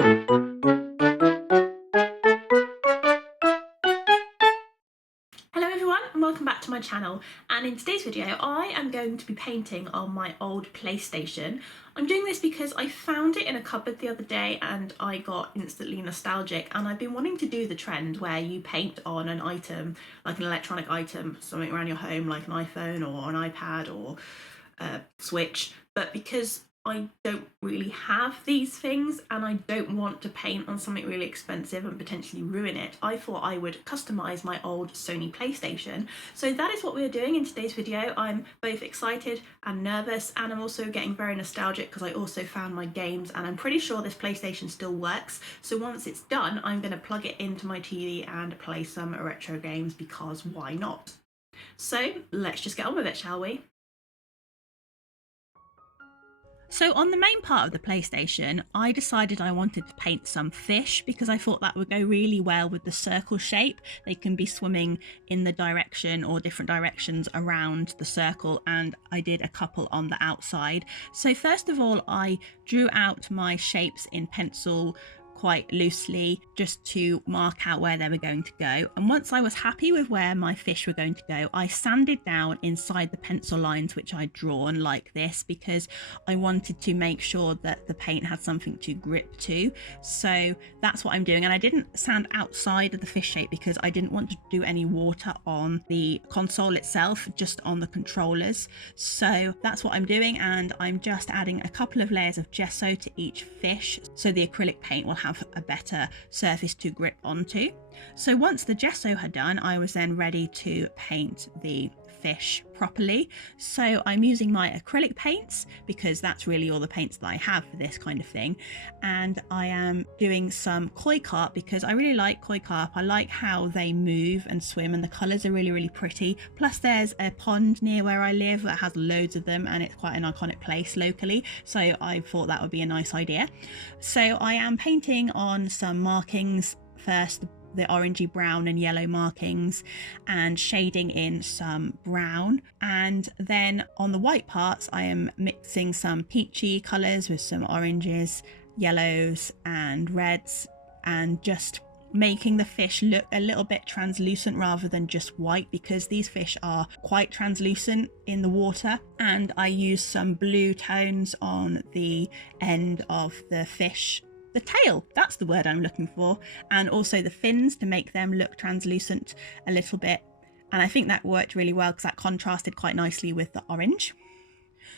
Hello everyone and welcome back to my channel, and in today's video I am going to be painting on my old PlayStation. I'm doing this because I found it in a cupboard the other day and I got instantly nostalgic, and I've been wanting to do the trend where you paint on an item, like an electronic item, something around your home like an iPhone or an iPad or a Switch, but because I don't really have these things and I don't want to paint on something really expensive and potentially ruin it, I thought I would customize my old Sony PlayStation. So that is what we're doing in today's video. I'm both excited and nervous, and I'm also getting very nostalgic because I also found my games and I'm pretty sure this PlayStation still works. So once it's done, I'm going to plug it into my TV and play some retro games, because why not? So let's just get on with it, shall we? So on the main part of the PlayStation, I decided I wanted to paint some fish because I thought that would go really well with the circle shape. They can be swimming in the direction or different directions around the circle, and I did a couple on the outside. So first of all, I drew out my shapes in pencil quite loosely just to mark out where they were going to go, and once I was happy with where my fish were going to go, I sanded down inside the pencil lines which I'd drawn like this, because I wanted to make sure that the paint had something to grip to. So that's what I'm doing, and I didn't sand outside of the fish shape because I didn't want to do any water on the console itself, just on the controllers. So that's what I'm doing, and I'm just adding a couple of layers of gesso to each fish so the acrylic paint will have a better surface to grip onto. So once the gesso had done, I was then ready to paint the fish properly. So I'm using my acrylic paints because that's really all the paints that I have for this kind of thing, and I am doing some koi carp because I really like koi carp. I like how they move and swim, and the colours are really pretty. Plus there's a pond near where I live that has loads of them, and it's quite an iconic place locally, so I thought that would be a nice idea. So I am painting on some markings first, the orangey brown and yellow markings, and shading in some brown, and then on the white parts I am mixing some peachy colours with some oranges, yellows and reds, and just making the fish look a little bit translucent rather than just white, because these fish are quite translucent in the water. And I use some blue tones on the end of the fish, the tail, that's the word I'm looking for, and also the fins to make them look translucent a little bit. And I think that worked really well because that contrasted quite nicely with the orange.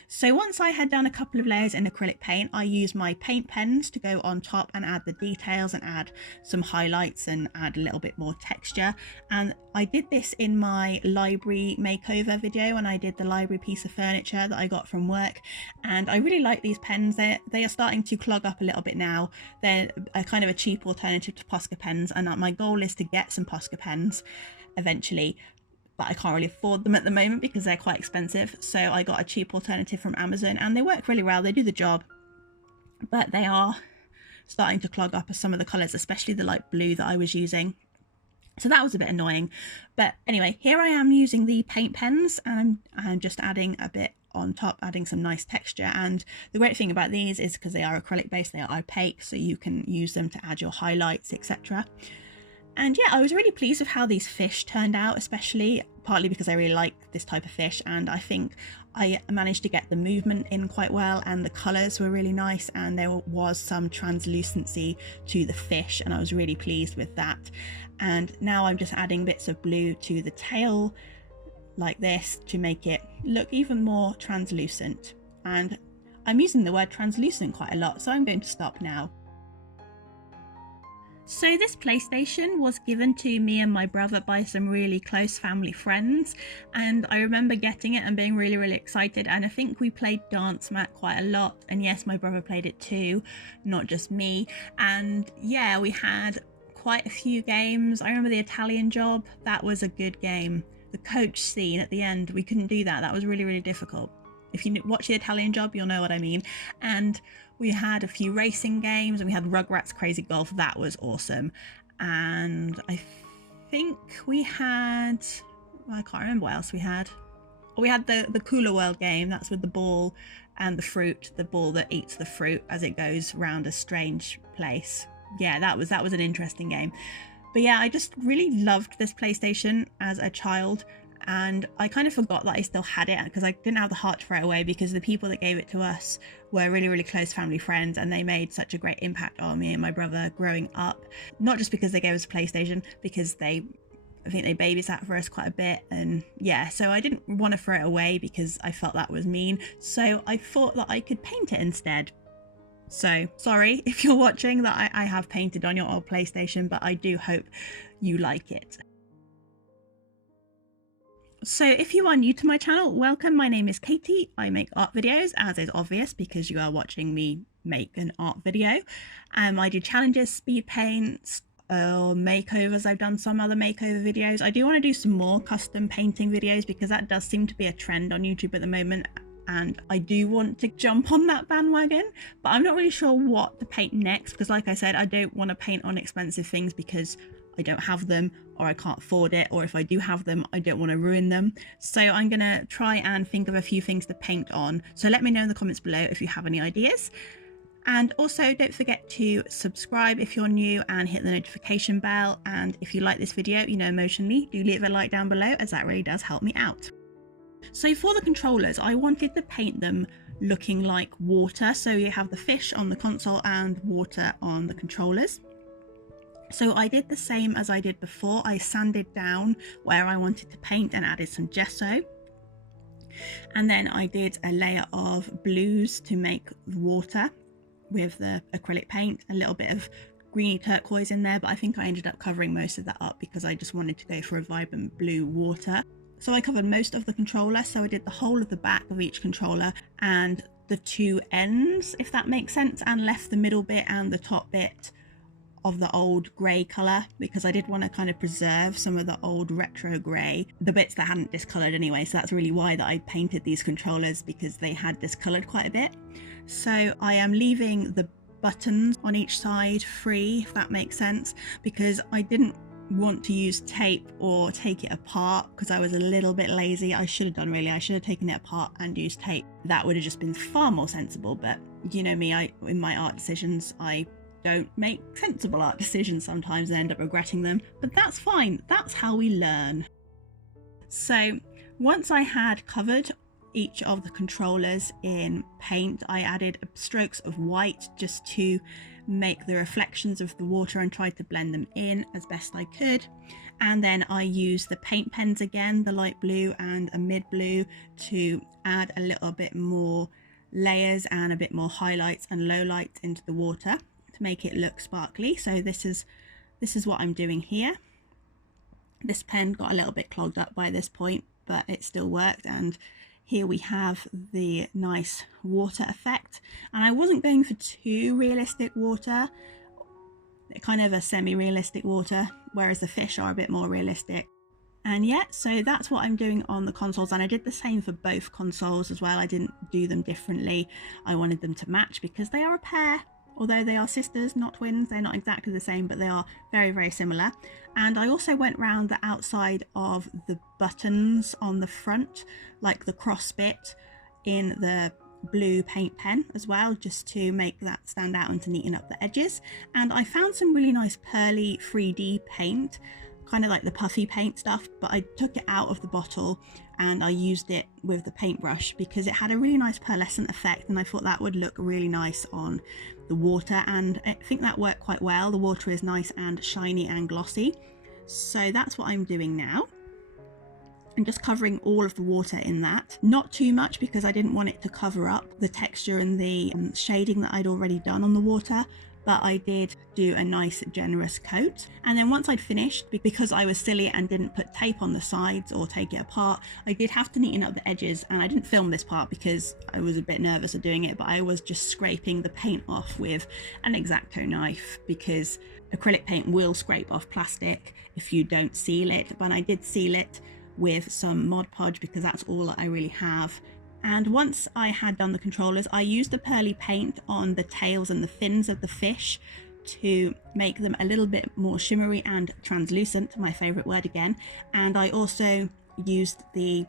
So once I had done a couple of layers in acrylic paint, I used my paint pens to go on top and add the details and add some highlights and add a little bit more texture. And I did this in my library makeover video when I did the library piece of furniture that I got from work, and I really like these pens. They are starting to clog up a little bit now. They're a kind of a cheap alternative to Posca pens, and my goal is to get some Posca pens eventually, but I can't really afford them at the moment because they're quite expensive. So I got a cheap alternative from Amazon, and they work really well. They do the job, but they are starting to clog up as some of the colours, especially the light blue that I was using. So that was a bit annoying. But anyway, here I am using the paint pens, and I'm just adding a bit on top, adding some nice texture. And the great thing about these is because they are acrylic based, they are opaque, so you can use them to add your highlights, etc. And yeah, I was really pleased with how these fish turned out, especially partly because I really like this type of fish, and I think I managed to get the movement in quite well, and the colours were really nice, and there was some translucency to the fish, and I was really pleased with that. And now I'm just adding bits of blue to the tail like this to make it look even more translucent. And I'm using the word translucent quite a lot, so I'm going to stop now. So this PlayStation was given to me and my brother by some really close family friends, and I remember getting it and being really excited, and I think we played Dance Mat quite a lot, and yes, my brother played it too, not just me. And yeah, we had quite a few games. I remember the Italian Job, that was a good game. The coach scene at the end, we couldn't do that, that was really difficult. If you watch the Italian Job, you'll know what I mean. And we had a few racing games, and we had Rugrats Crazy Golf, that was awesome. And I think we had, well, I can't remember what else we had. We had the Cooler World game, that's with the ball, and the fruit, the ball that eats the fruit as it goes around a strange place. Yeah, that was an interesting game. But yeah, I just really loved this PlayStation as a child, and I kind of forgot that I still had it because I didn't have the heart to throw it away, because the people that gave it to us were really, really close family friends, and they made such a great impact on me and my brother growing up. Not just because they gave us a PlayStation, because I think they babysat for us quite a bit, and yeah, so I didn't want to throw it away because I felt that was mean, so I thought that I could paint it instead. So sorry if you're watching that I have painted on your old PlayStation, but I do hope you like it. So if you are new to my channel, welcome. My name is Katie. I make art videos, as is obvious because you are watching me make an art video. I do challenges, speed paints, makeovers. I've done some other makeover videos. I do want to do some more custom painting videos because that does seem to be a trend on YouTube at the moment, and I do want to jump on that bandwagon, but I'm not really sure what to paint next, because like I said, I don't want to paint on expensive things because I don't have them, or I can't afford it, or if I do have them, I don't want to ruin them. So I'm gonna try and think of a few things to paint on. So let me know in the comments below if you have any ideas. And also don't forget to subscribe if you're new and hit the notification bell. And if you like this video, you know, emotionally, do leave a like down below, as that really does help me out. So for the controllers, I wanted to paint them looking like water. So you have the fish on the console and water on the controllers. So I did the same as I did before. I sanded down where I wanted to paint and added some gesso. And then I did a layer of blues to make water with the acrylic paint, a little bit of greeny turquoise in there, but I think I ended up covering most of that up because I just wanted to go for a vibrant blue water. So I covered most of the controller, so I did the whole of the back of each controller and the two ends, if that makes sense, and left the middle bit and the top bit of the old grey colour, because I did want to kind of preserve some of the old retro grey, the bits that hadn't discoloured anyway. So that's really why that I painted these controllers, because they had discoloured quite a bit. So I am leaving the buttons on each side free, if that makes sense, because I didn't want to use tape or take it apart because I was a little bit lazy. I should have done, really. I should have taken it apart and used tape. That would have just been far more sensible, but you know me, in my art decisions, I don't make sensible art decisions sometimes and end up regretting them, but that's fine. That's how we learn. So once I had covered each of the controllers in paint, I added strokes of white just to make the reflections of the water and tried to blend them in as best I could. And then I used the paint pens again, the light blue and a mid blue, to add a little bit more layers and a bit more highlights and lowlights into the water to make it look sparkly. So this is what I'm doing here. This pen got a little bit clogged up by this point, but it still worked, and here we have the nice water effect. And I wasn't going for too realistic water, kind of a semi-realistic water, whereas the fish are a bit more realistic. And yeah, so that's what I'm doing on the consoles, and I did the same for both consoles as well. I didn't do them differently. I wanted them to match because they are a pair. Although they are sisters, not twins, they're not exactly the same, but they are very, very similar. And I also went round the outside of the buttons on the front, like the cross bit, in the blue paint pen as well, just to make that stand out and to neaten up the edges. And I found some really nice pearly 3D paint, kind of like the puffy paint stuff, but I took it out of the bottle and I used it with the paintbrush because it had a really nice pearlescent effect, and I thought that would look really nice on the water, and I think that worked quite well. The water is nice and shiny and glossy. So that's what I'm doing now. I'm just covering all of the water in that. Not too much because I didn't want it to cover up the texture and the shading that I'd already done on the water, but I did do a nice generous coat. And then once I'd finished, because I was silly and didn't put tape on the sides or take it apart, I did have to neaten up the edges, and I didn't film this part because I was a bit nervous of doing it, but I was just scraping the paint off with an X-Acto knife because acrylic paint will scrape off plastic if you don't seal it. But I did seal it with some Mod Podge because that's all that I really have. And once I had done the controllers, I used the pearly paint on the tails and the fins of the fish to make them a little bit more shimmery and translucent, my favourite word again. And I also used the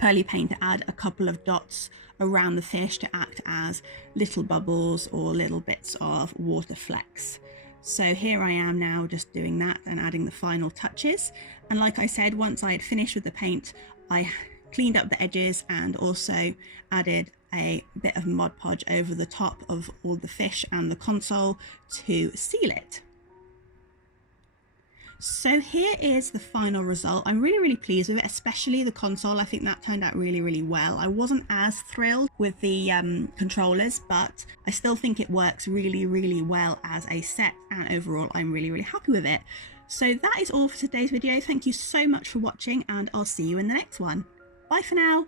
pearly paint to add a couple of dots around the fish to act as little bubbles or little bits of water flecks. So here I am now just doing that and adding the final touches. And like I said, once I had finished with the paint, I cleaned up the edges and also added a bit of Mod Podge over the top of all the fish and the console to seal it. So here is the final result. I'm really pleased with it, especially the console. I think that turned out really well. I wasn't as thrilled with the controllers, but I still think it works really well as a set, and overall I'm really happy with it. So that is all for today's video. Thank you so much for watching, and I'll see you in the next one. Bye for now.